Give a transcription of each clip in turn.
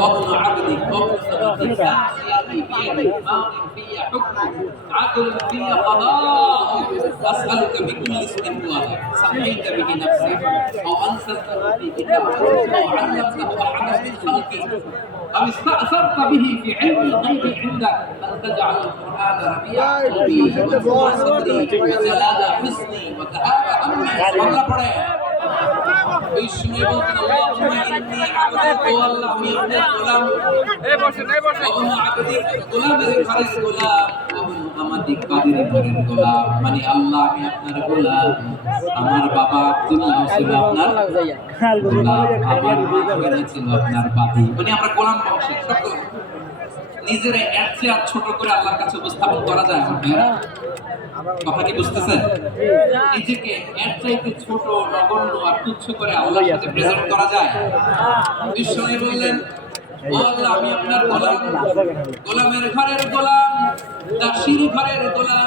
وابن عبدك وابن سبيك ناصيتي بيدك ماض في حكمك عدل في قضاءك أسألك بكل اسم هو سميت به نفسك أو أنزلته في كتابك أو علمته أحدا من خلقك أو استأثرت به في علم الغيب عندك أن تجعل القرآن ربيع قلبي ونور صدري وجلاء حزني وذهاب همي মানে আল্লাহ আমি আপনার গোলাম আমার বাবা আব্দুল্লাহ ছিল আপনার আমার মা ছিল আপনার বাদী মানে আমরা গোলাম বংশের। নিজেরা এর আর ছোট করে আল্লাহর কাছে উপস্থাপন করা যায়? কথা কি বুঝতেছেন? নিজেকে এর চাইতে ছোট, নগণ্য আর তুচ্ছ করে আল্লাহর সাথে প্রেজেন্ট করা যায়? বিশ্বনবী বললেন, ও আল্লাহ, আমি আপনার গোলাম। গোলামের ঘরের গোলাম, দাসীর ঘরের গোলাম।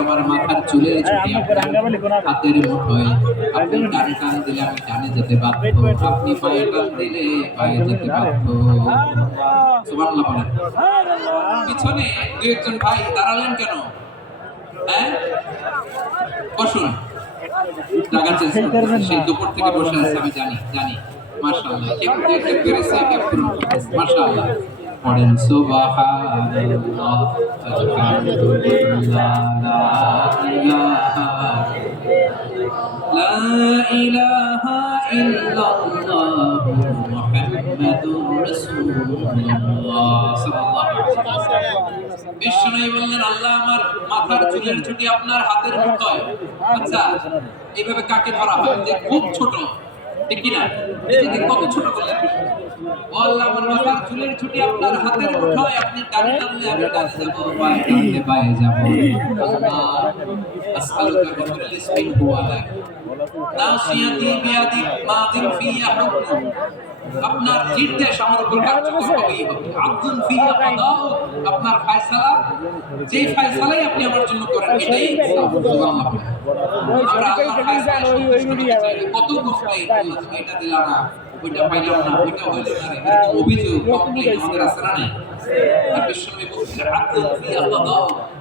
আমার মাথার চুলের ছুটি হাতের মুঠোয়। আপনি ডানে টান দিলে আমি ডানে যেতে বাধ্য। আপনি পায়ে টান দিলে পায়ে যেতে বাধ্য। সুবহানাল্লাহ বলেন। পিছনে দুই একজন ভাই দাঁড়ালেন কেন? হ্যাঁ? বসুন। টাকা সেই দুপুর থেকে বসে আছে আমি জানি জানি। মাশাআল্লাহ। কেউ পেরেছে মাশাআল্লাহ। পড়েন সুবহানাল্লাহ আলহামদুলিল্লাহ বললেন, আল্লাহ আমার মাথার চুলের ছুটি আপনার হাতের মুঠোয় আচ্ছা এইভাবে কাকে ধরা হয়? যে খুব ছোট। ঠিক কি না? নিজেকে কত ছোট করলেন ও আল্লাহ আমার চুলের ছুটি আপনার হাতের মুঠোয় আপনি ডানে টানলে আমি ডানে যাব বায়ে টানলে বায়ে যাব। আল্লাহ, আসআলুকা বিকুল্লি ইসমিন হুয়া লাক আপনার নির্দেশ আমার উপর কার্যকর আব্দুল ফিয়া কাদাউ আপনার ফয়সালা। যেই ফয়সালাই আপনি আমার জন্য করেন, এটাই। কত আল্লাহ এটা দিলা না, ওইটা পাইলাম না, ওইটা হইল না এরকম অভিযোগ কমপ্লেইন আমাদের আছে নাই? আব্দুল ফিয়া কাদাউ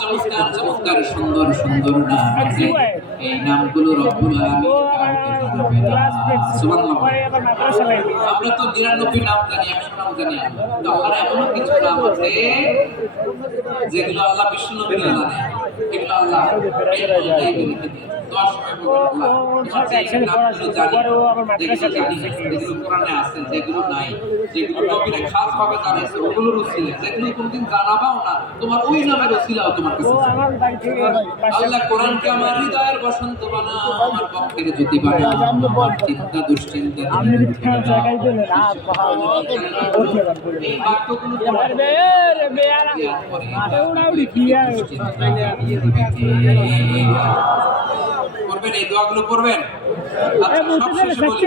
চমৎকার চমৎকার, সুন্দর সুন্দর এই নামগুলো রব্বুল আলামিন কাউকে তো নিরানব্বই নাম জানি, একশো নাম জানি আল্লাহ। কিন্তু আল্লাহর এমন কিছু নাম যেগুলো আল্লাহ বিষ্ণু নবীরা জানে এগুলো আল্লাহ। যেগুলো নাই, যেগুলো নবীরা খাসভাবে জানিয়েছে, ওগুলোর উসিলে, যেগুলো কোনোদিন জানাবাও না, তোমার ওই নামের উসিলাও তোমার কাছে আল্লাহ কোরআনকে আমার হৃদয়ের বসন্ত বানাও আমার পক্ষের জ্যোতি বানাও আমার চিন্তা দুশ্চিন্তা তুমি করবেন এই দোয়াগুলো করবেন? আচ্ছা সব শেষে বলি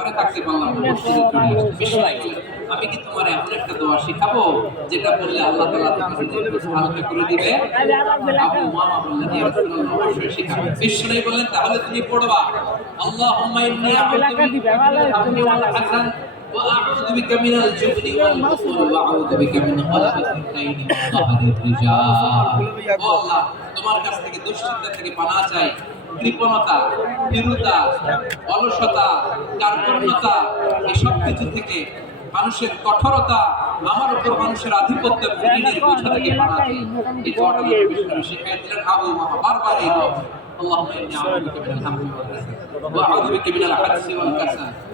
ঘরে থাকতে পারলাম আমি কি তোমার এমন একটা দোয়া শিখাবো যেটা বললে আল্লাহ তালা হালকা করে দিবে? আবু বললেন ইয়া রাসূলুল্লাহ অবশ্যই শিখাবে। বিষ্ণু বললেন তাহলে তুমি পড়বা। আল্লাহ ইন্নী আউযু বিকা মিনাল হাসান وأعوذ بك من الجبن والبخل وأعوذ بك من غلبة الدين وقهر الرجال ও আল্লাহ তোমার কাছ থেকে দুশ্চিন্তা থেকে পানা চাই কৃপণতা ভীরুতা অলসতা কার্পণ্যতা এসব কিছু থেকে মানুষের কঠোরতা আমার উপর মানুষের আধিপত্য এবং ঋণের বোঝা থেকে বাঁচা যায়। এই দোয়াটা নবী বিষ্ণু শিখাই দিলেন আবু মামা বারবার এই দোয়া اللهم اني اعوذ بك من الهم والحزن واعوذ بك من العجز والكسل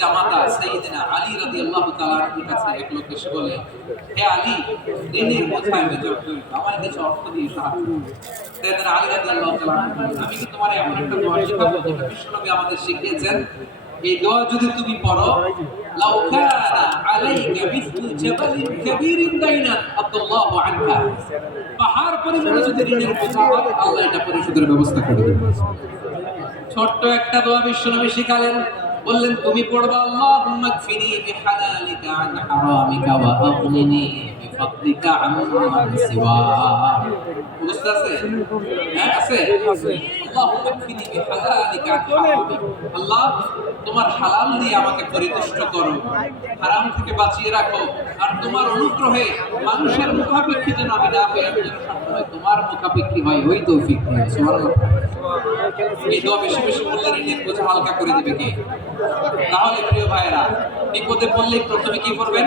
জামাতা আলী রাদিয়াল্লাহু তাআলা এর কাছে এক লোক এসে বলে হে আলী ঋণের আমার কিছু অর্থ দিয়ে সাহায্য। আলী তাআলা বললেন, আমি কি তোমার এমন একটা দোয়া যেটা বিশ্বনবী আমাদের শিখিয়েছেন? এই দোয়া যদি তুমি পড়ো পাহাড় আল্লাহ পরিশোধের ব্যবস্থা ছোট্ট একটা দোয়া বিশ্বনবী শিখালেন। বললেন, তুমি পড়বা আল্লাহুম্মা কফিনি বিহালালিকা আন হারামিকা ওয়া আগনিনি বিফadlika আম্মান সিওয়া। বুঝতে আছে? হ্যাঁ আছে। আল্লাহ তোমার হালাল দিয়ে আমাকে পরিতুষ্ট করো। হারাম থেকে বাঁচিয়ে রাখো। আর তোমার অনুগ্রহে মানুষের যেন আমি না তোমার হয় ওই তৌফিক এই দোয়া বেশি বেশি বোঝা হালকা করে দেবে কে? তাহলে প্রিয় ভাইরা বিপদে পড়লে প্রথমে কি করবেন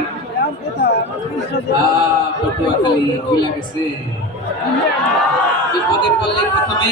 বিপদে পড়লে প্রথমে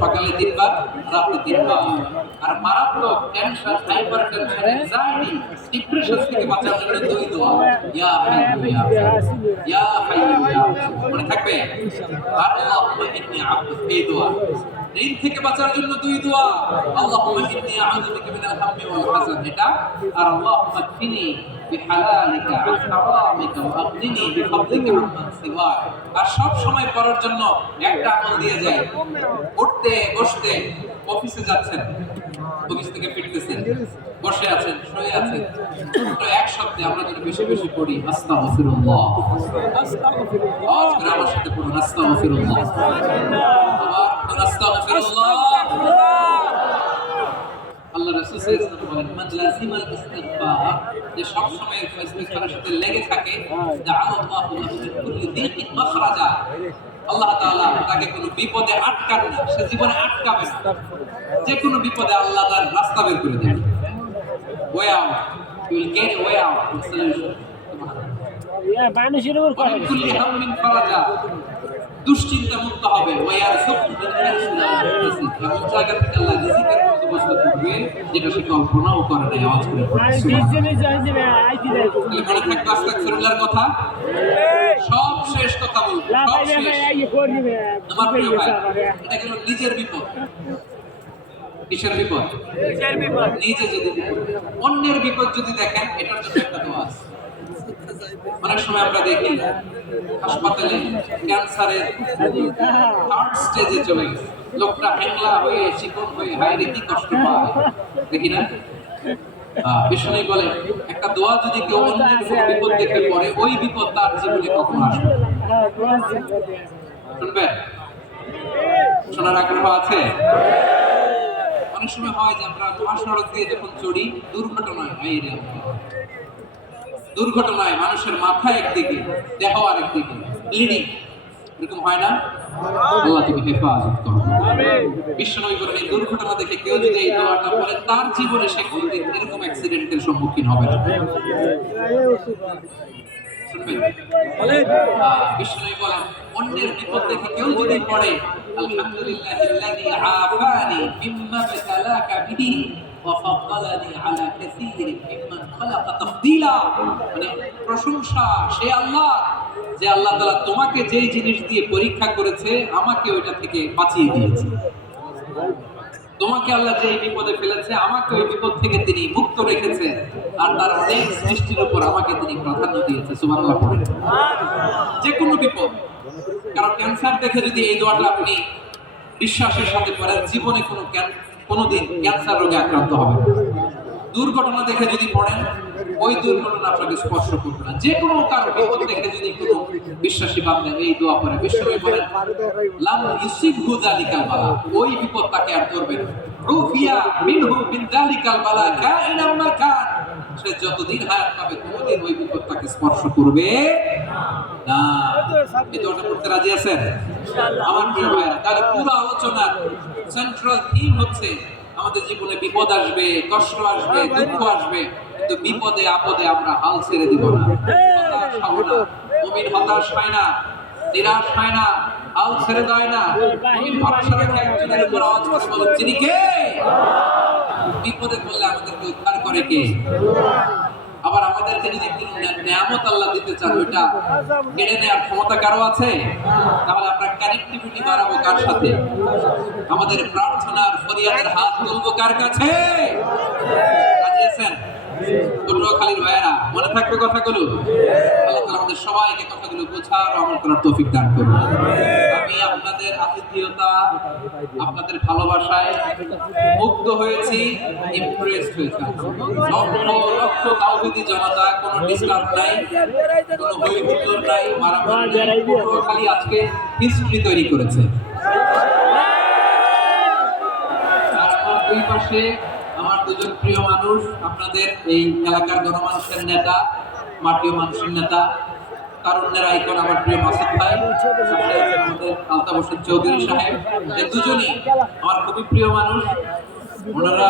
সকালে তিনবার রাতে তিনবার আর মারাত্মক tension hypertension anxiety depression থেকে বাঁচার জন্য দুই দোয়া ইয়া হাইয়ু ইয়া। ইয়া মনে থাকবে আর আল্লাহুম্মা ইন্নী এই দোয়া ঋণ থেকে বাঁচার জন্য দুই দোয়া আল্লাহুম্মা ইন্নী আউযু বিকা মিনাল হাম্মি ওয়াল হাযান এটা আর আল্লাহুম্মা কফিনি হারামিকা ওয়া আগনিনি বিফadlika আম্মান সিওয়াক আর সব সময় করার জন্য একটা আমল দিয়ে যায়। উঠতে, বসতে, অফিসে যাচ্ছেন, অফিস থেকে ফিরতেছেন, বসে আছেন, শুয়ে আছেন। এক শব্দে আমরা যদি বেশি বেশি পড়ি করে আমার সাথে পড়ুন আল্লাহ রাসূল সাল্লাল্লাহু আলাইহি ওয়াসাল্লাম বলেন মান লাজিমাল ইস্তিগফার যে সব সময় ইস্তিগফারের সাথে লেগে থাকে দাআল্লাহু লাহু মিন কুল্লি দিকিন মাখরাজা আল্লাহ তাআলা তাকে কোনো বিপদে আটকান না সে জীবনে আটকাবে না যে কোনো বিপদে আল্লাহ তার রাস্তা বের করে দেবে way out you will get way out solution মানুষের উপর করে ومن كل هم فرجا দুশ্চিন্তা মুক্ত হবে। ওয়ার সুখ হাইসু লা ইয়াহতাসিব এমন জায়গা থেকে আল্লাহ রিজিকের বন্দোবস্ত করবে যেটা সে কল্পনাও করে নাই আওয়াজ করে পড়ে। আর সুবহানাল্লাহ। ডিজনে জয়েন দিবে আইটি দেয় তাহলে মনে থাকবে আস্তাগফিরুল্লাহর কথা। সব শেষ কথা বলব সব শেষ। আমার প্রিয় ভাই এটা গেল নিজের বিপদ। কিসের বিপদ। নিজে যদি। অন্যের বিপদ যদি দেখেন এটার জন্য একটা দোয়া আছে। অনেক সময় আমরা দেখি হাসপাতালে ক্যান্সারের থার্ড স্টেজে চলে লোকটা হ্যাংলা হয়ে চিকন হয়ে হাইরে কি কষ্ট পায় দেখি না? বিষ্ণু বলে, একটা দোয়া যদি কেউ অন্যের বিপদ দেখে পড়ে, ওই বিপদ তার জীবনে কখনো আসবে? শুনবেন? শোনার আগ্রহ আছে? অনেক সময় হয় যে আমরা মহাসড়ক দিয়ে যখন চড়ি, দুর্ঘটনায় এই রে। দুর্ঘটনায় মানুষের মাথা একদিকে, দেহ আরেকদিকে ব্লিডিং এরকম হয় না? আল্লাহ তুমি হেফাজত করো। বিশ্বনবী এই দুর্ঘটনা দেখে কেউ যদি এই দোয়াটা বলে তার জীবনে সে কোনদিন এরকম অ্যাক্সিডেন্টের সম্মুখীন হবে না। অন্যের বিপদ কেউ পড়ে আলহামদুলিল্লাহ মানে প্রশংসা, সে আল্লাহ যে আল্লাহ তোমাকে যেই জিনিস দিয়ে পরীক্ষা করেছে, আমাকে ওইটা থেকে বাঁচিয়ে দিয়েছে। তোমাকে আল্লাহ বিপদে ফেলেছে, আমাকে ওই বিপদ থেকে তিনি মুক্ত রেখেছে, আর তার অনেক সৃষ্টির উপর আমাকে তিনি প্রাধান্য দিয়েছে। পড়েন। যে কোনো বিপদ কারণ ক্যান্সার দেখে যদি এই দোয়াটা আপনি বিশ্বাসের সাথে করেন জীবনে কোনো ক্যান- কোনোদিন ক্যান্সার রোগে আক্রান্ত হবে না। দুর্ঘটনা দেখে যদি পড়েন ওই দুর্ঘটনা আপনাকে স্পর্শ করবে না। যে কোনো কারও বিপদ দেখে যদি কোনো বিশ্বাসী বান্ধব এই দোয়া করে বিশ্বনবী বলেন লাম বালা। ওই বিপদ তাকে আর ধরবে না। রুফিয়া মিনহু মিন বালা কাইনাম মা কান সে যতদিন হায়াত পাবে কোনোদিন ওই বিপদ তাকে স্পর্শ করবে না। এই দোয়াটা করতে রাজি আছেন? আমার প্রিয় ভাইরা তাহলে পুরো আলোচনার সেন্ট্রাল থিম হচ্ছে, আমাদের জীবনে বিপদ আসবে, কষ্ট আসবে, দুঃখ আসবে, কিন্তু বিপদে, আপদে আমরা হাল ছেড়ে দিব না। হতাশ হব না মুমিন হতাশ হয় না, নিরাশ হয় না, হাল ছেড়ে দেয় না। মুমিন ভরসা রাখে একজনের উপর আওয়াজ করে বলো যিনি কে? বিপদে পড়লে আমাদেরকে উদ্ধার করে কে? আবার আমাদেরকে যদি নিয়ামত আল্লাহ দিতে চান, ওইটা কেড়ে নেওয়ার ক্ষমতা কারও আছে? তাহলে আমরা কানেক্টিভিটি বাড়াবো কার সাথে? আমাদের প্রার্থনার ফরিয়াদের হাত তুলবো কার কাছে? পটুয়াখালীর ভাইয়েরা, মনে থাকবে কথাগুলো? আল্লাহ আমাদের সবাইকে কথাগুলো বোঝার ও আমল করার তৌফিক দান করুন। আমি আপনাদের আতিথেয়তা, আপনাদের ভালোবাসায় মুগ্ধ হয়েছি ইমপ্রেসড হয়েছি। লক্ষ লক্ষ তাওহীদি জনতা, কোনো ডিস্টার্ব নাই, কোনো হই নাই, মারামারি নাই আজকে হিস্ট্রি তৈরি করেছে। আমার দুই পাশে দুজন প্রিয় মানুষ, আপনাদের এই এলাকার গণমানুষের নেতা মাটিও মানুষের নেতা, তারুণ্যের আইকন আমার প্রিয় মাসুদ ভাই আমাদের আলতা হোসেন চৌধুরী সাহেব। এ দুজনই আমার খুবই প্রিয় মানুষ। ওনারা